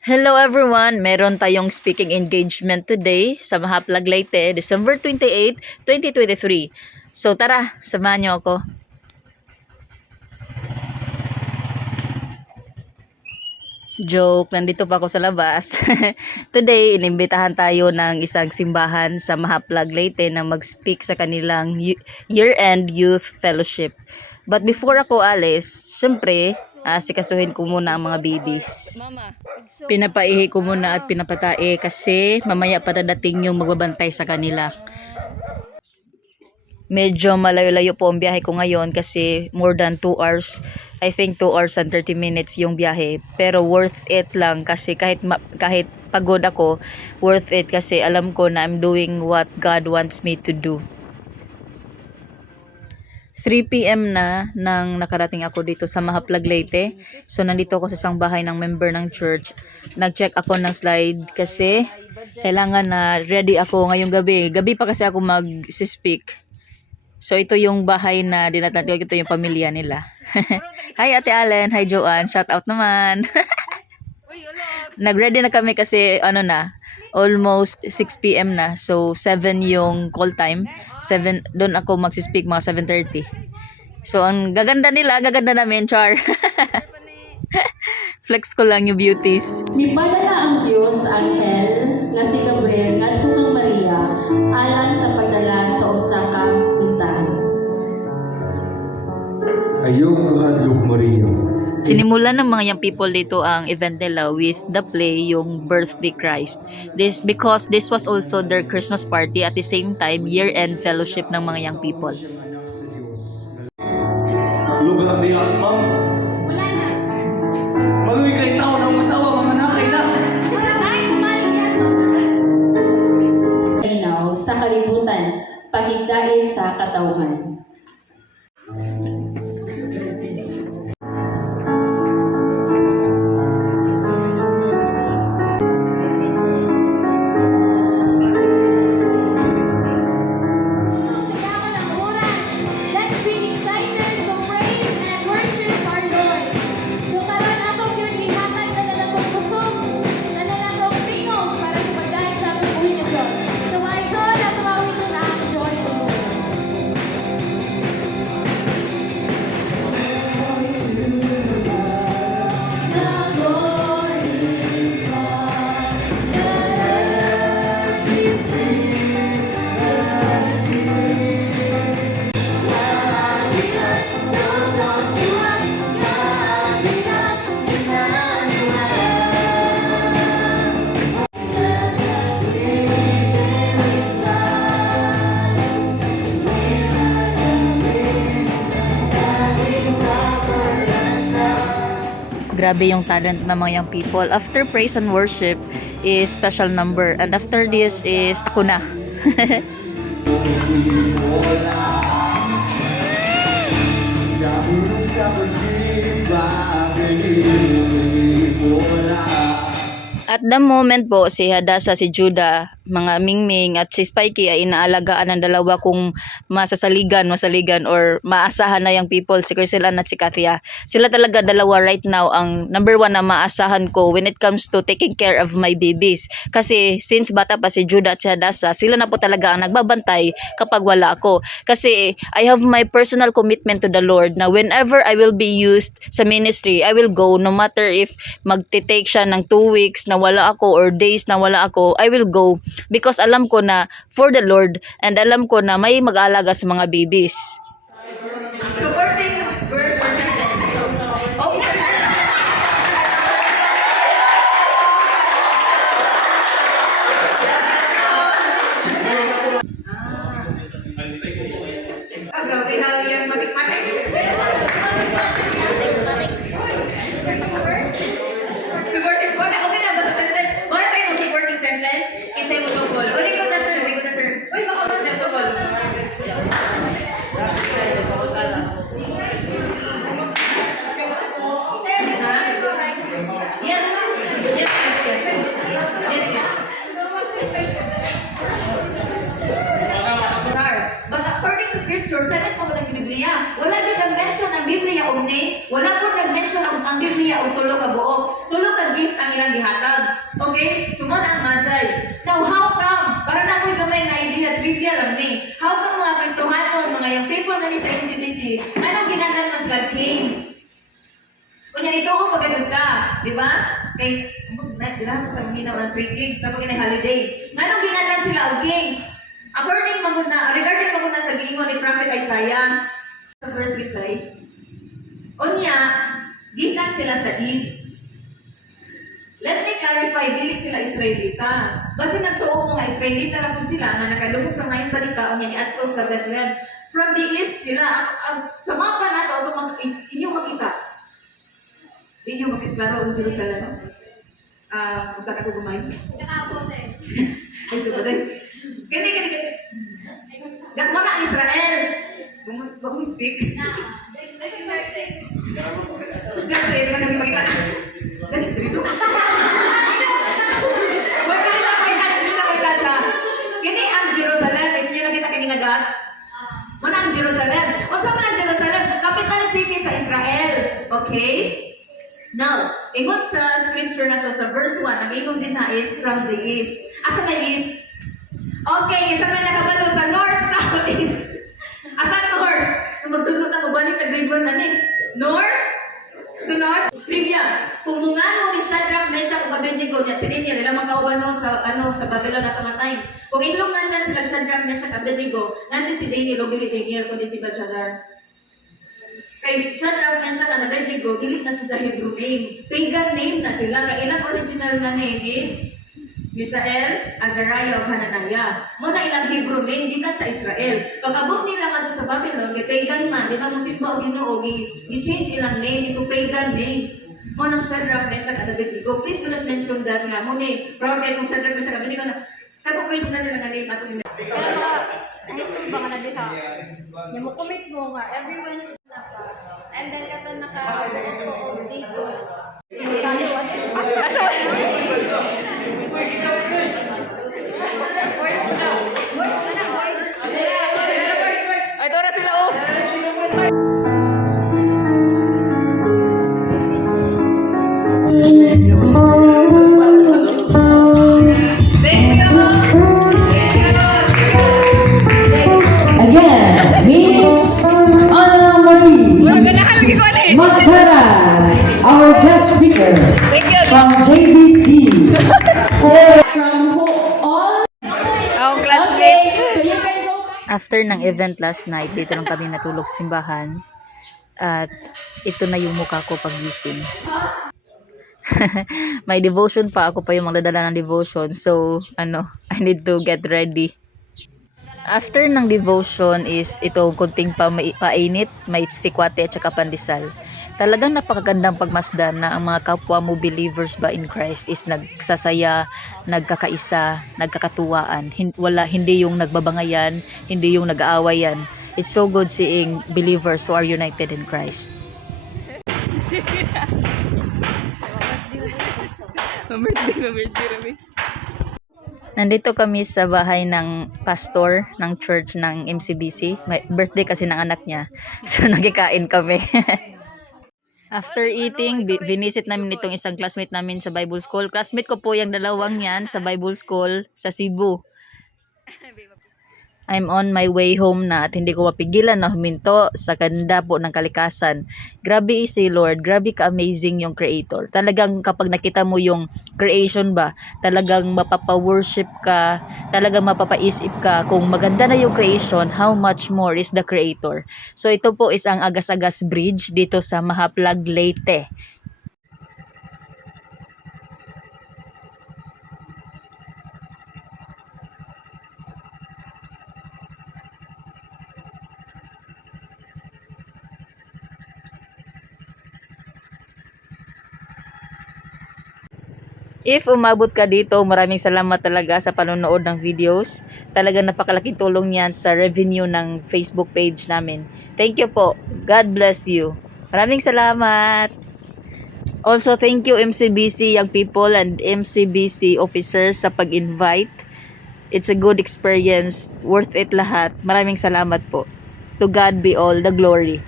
Hello everyone! Meron tayong speaking engagement today sa Mahaplag Leyte, December 28, 2023. So tara, samahan niyo ako. Joke, nandito pa ako sa labas. Today, inimbitahan tayo ng isang simbahan sa Mahaplag Leyte na mag-speak sa kanilang year-end youth fellowship. But before ako alis, syempre, sikasuhin ko muna ang mga babies. Pinapaihi ko muna at pinapatae kasi mamaya pa dadating yung magbabantay sa kanila. Medyo malayo-layo po ang biyahe ko ngayon kasi more than 2 hours. I think 2 hours and 30 minutes yung biyahe. Pero worth it lang kasi kahit pagod ako, worth it kasi alam ko na I'm doing what God wants me to do. 3 PM na nang nakarating ako dito sa Mahaplag Leyte. So nandito ako sa isang bahay ng member ng church. Nag-check ako ng slide kasi kailangan na ready ako ngayong gabi. Gabi pa kasi ako mag-speak. So ito yung bahay na dinatan ko, ito yung pamilya nila. Hi Ate Allen, hi Joanne, shout out naman. Nag-ready na kami kasi almost 6 PM na. So 7 yung call time. 7 doon ako magsi-speak mga 7:30. So ang gaganda nila, gaganda namin, char. Flex ko lang yung beauties. Mipadala ang Dios anghel nga si Gabriel ngadto kang Maria alang sa pagdala sa usa ka mensahe. Ayong kahadlok Maria. Sinimulan ng mga young people dito ang event nila with the play, yung Birthday Christ. Because this was also their Christmas party at the same time year-end fellowship ng mga young people. Lugar niya, ma'am. Wala na. Maluy kay tao ng masawa, mga nakay na. Inaw sa kalibutan pagigdain sa katawhan. Let's be excited to praise and worship our Lord. So karon atong ginhatag na nalang kusog, na nalang tingog para sa pagdaig sa atong buhay ng Diyos. So my God, at tumawid ko na ang joy of the Lord. Grabe yung talent ng mga young people. After praise and worship is special number. And after this is ako na. Dahil sa pagsimba, At the moment po, si Hadasa, si Judah, mga Mingming at si Spikey ay inaalagaan ng dalawa kung masaligan or maasahan na yung people, si Criselan at si Kathia. Sila talaga dalawa right now ang number 1 na maasahan ko when it comes to taking care of my babies. Kasi since bata pa si Judah at si Hadasa, sila na po talaga ang nagbabantay kapag wala ako. Kasi I have my personal commitment to the Lord na whenever I will be used sa ministry, I will go no matter if magte-take siya ng 2 weeks na wala ako or days na wala ako, I will go because alam ko na for the Lord and alam ko na may mag-aalaga sa mga babies. Grabe na yung matik-matik. Supporting ko na, okay na ba sa sentence? Wala tayo ng supporting sentence? Kinsay mo tungkol. Ulit ko na sir, Uy, baka ba sa tungkol? Yes. Yes, yes, yes. But according sa scripture, sa po ng Biblia, wala din nag-mention ang Biblia of names, wala po nag-mention ang ang Biblia o tulo ka buok. Tulo ka gift ang ilang gihatag. Okay? Sumod ang Magi. Now, how come? Para na ko'y gamay nga idea, trivia lang ni. How come mga Kristohanon, mga young people na ni sa MCBC, anong ginatan mas God Kings? Kunya ito kung pagkatod ka, di ba? Kay, grabe pag minaw ng 3 kings, sa pag holiday. Anong ginatan sila o kings? According maguna, regarding maguna sa giingon ni Prophet Isaiah, sa verse Gisay, unya, gikan sila sa east. Let me clarify, dili sila Israelita. Basta nagtuo mo nga Israelita ra pud sila nga nakalugod sa maayong balita unya niadto sa Bethlehem. From the east sila, sa mapa nato inyo makita. Inyo makita klaro ang Jerusalem. Kung saan ako gumay. Nakapot eh. Ay, subaday. Gani. Gagmana ang Israel. Wag mo speak. Second birthday. Siyempre, ito na naging makita. Gani, dito. Wag ka nila makita siya. Gani ang Jerusalem. If nyo nakita kaninagat, mana ang Jerusalem. O saan man ang Jerusalem? Capital city sa Israel. Okay? Now, ingon sa scripture na to, sa verse 1, ang ingon din na is from the east. Asa na east? Okay, isa na nakabalo sa north, south, east. Asa north? Nung magtulog na mabalik na grade 1 na ni. North? Sunod? Trivia. Kung mungano ni Shadrach, Meshach, ug Abednego niya, sininiya nila magkaubano sa Babylon at kamatay. Kung itlungan lang sila Shadrach, Meshach, Abednego, nanti si Daniel o dili Daniel kundi si Belshazzar. Kay Shadrach, Meshach, and Abednego, dili na sila Hebrew name. Pagan name na sila. Kaya ilang original na name is Mishael, Azariah, o Hananiah. Muna ilang Hebrew name, di ka sa Israel. Pag-abot nila nga sa Babylon, kay pagan man, di ba musimba o Ginoo, i-change ilang name into pagan names. Muna Shadrach, Meshach, and Abednego. Please do not mention that nga. Muna, proud kayo kung Shadrach, Meshach, Abednego na. Kaya original nila nga name ato ni Kaya mga high school ba ka na diha? Yung mo commit mo nga, every Wednesday na ka. And then kato naka-buo dito. Boys ka na, boys. Ay, tora sila oh! Again, Miss Anna Marie Magdara, our guest speaker from JBC. From all. Ang Okay, so you can go back. After ng event last night, dito lang kami natulog sa simbahan. At ito na yung mukha ko pagising. May devotion pa. Ako pa yung magdadala ng devotion. So, I need to get ready. After ng devotion is ito kunting painit, may sikwate at saka pandesal. Talagang napakagandang pagmasdan na ang mga kapwa mo believers ba in Christ is nagsasaya, nagkakaisa, nagkakatuwaan. Hindi yung nagbabangayan, hindi yung nag-aawayan. It's so good seeing believers who are united in Christ. Nandito kami sa bahay ng pastor ng church ng MCBC. May birthday kasi ng anak niya. So nagkikain kami. After eating, binisit namin itong isang classmate namin sa Bible School. Classmate ko po yung dalawang yan sa Bible School sa Cebu. I'm on my way home na at hindi ko mapigilan na huminto sa ganda po ng kalikasan. Grabe si Lord, grabe ka-amazing yung Creator. Talagang kapag nakita mo yung creation ba, talagang mapapa-worship ka, talagang mapapaisip ka kung maganda na yung creation, how much more is the Creator. So ito po is ang Agas-Agas Bridge dito sa Mahaplag, Leyte. If umabot ka dito, maraming salamat talaga sa panonood ng videos. Talagang napakalaking tulong yan sa revenue ng Facebook page namin. Thank you po. God bless you. Maraming salamat. Also, thank you MCBC young people and MCBC officers sa pag-invite. It's a good experience. Worth it lahat. Maraming salamat po. To God be all the glory.